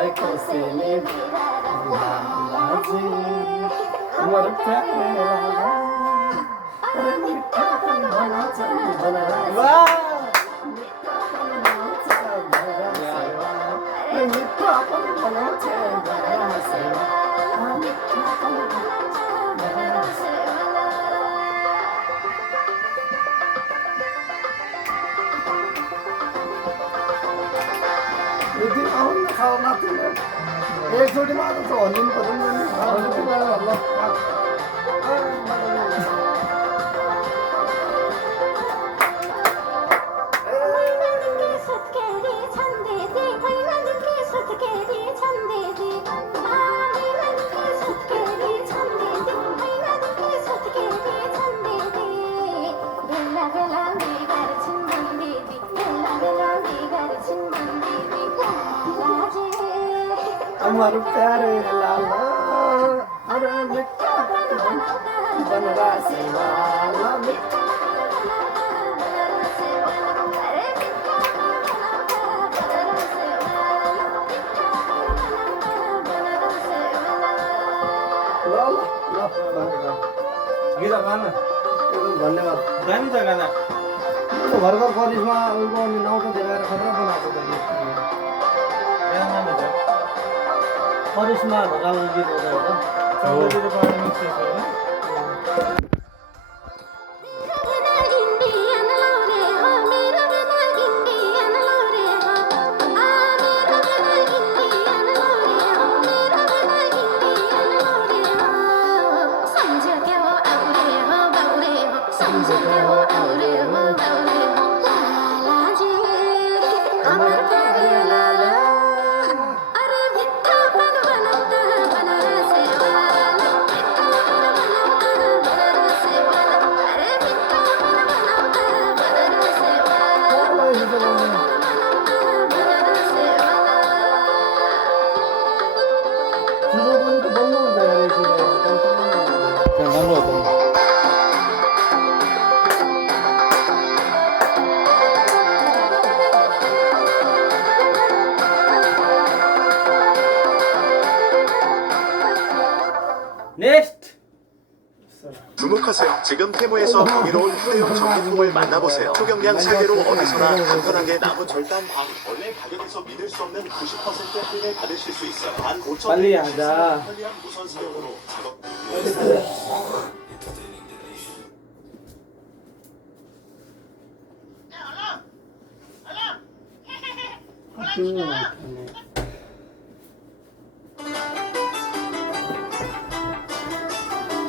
कसैले लाला जी अमर प्यारे लाला अरे मिठापन बनाउँछ बनरसेवा मिठापन बनाउँछ बनरसेवा यदि आउन खाउला तिमीले एकचोटि मात्र त हल्लिनु पर्यो नि अमर प्यारे लाला अरे मिठा बनरसेवा गीत गाना धन्यवाद दामी छ गाना भर्खर कलेजमा उनको नाउटा देखाएर खतरा बनाएको त कलेजमा भगाएको गीत 네스트 주목하세요. 지금 테무에서 경이로운 휴대용 전기통을 만나보세요. 초경량 설계로 어디서나 간편하게 나무 절단 방. 원래 가격에서 믿을 수 없는 90% 할인을 받으실 수 있어요. 15,000원 빨리 하자. 편리한 무선 사용으로 작업.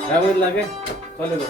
राम्रो लाग्यो चलेको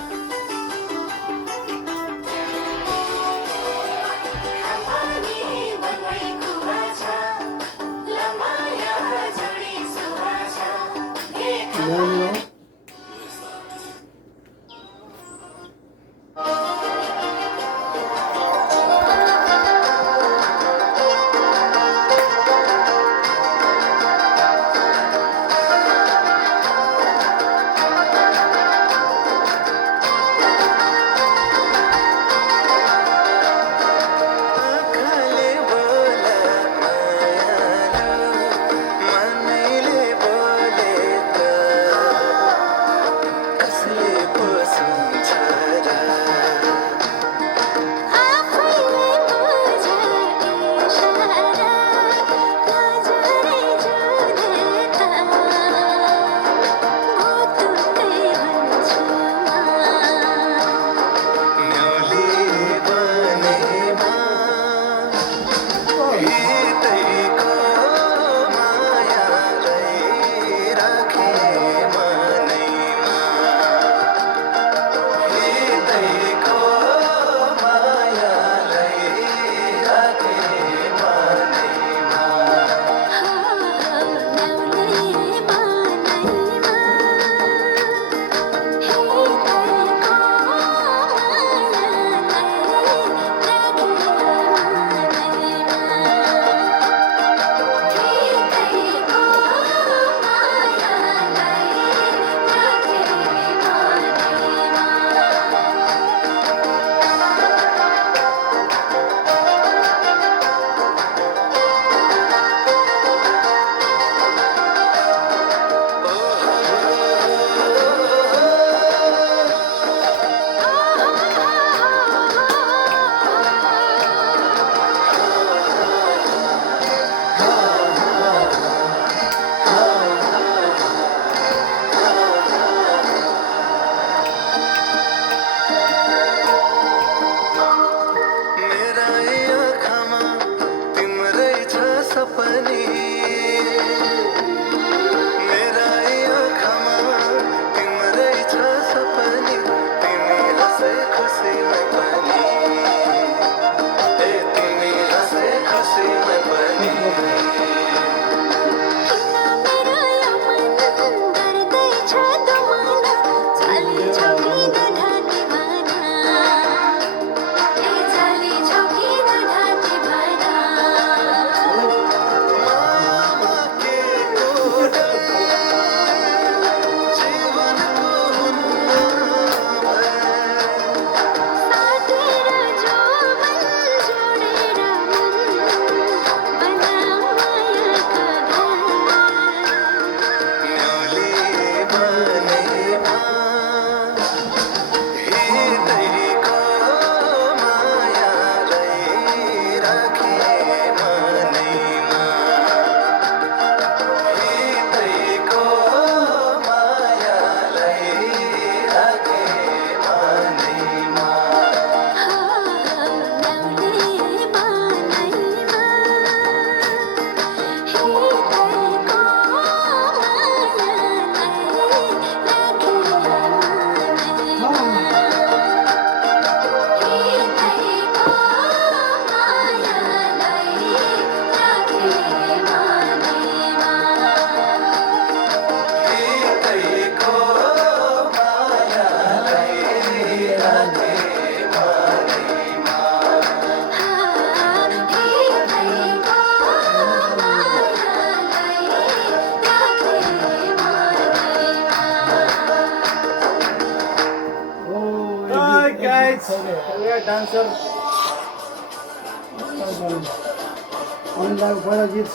पनि मेरा आँखामा तिम्रै छ सपनी तिमी हाँसे खुसीमै पनि तिमी हाँसे खुसीमै पनि Hi guys, we are dancer. Online गीत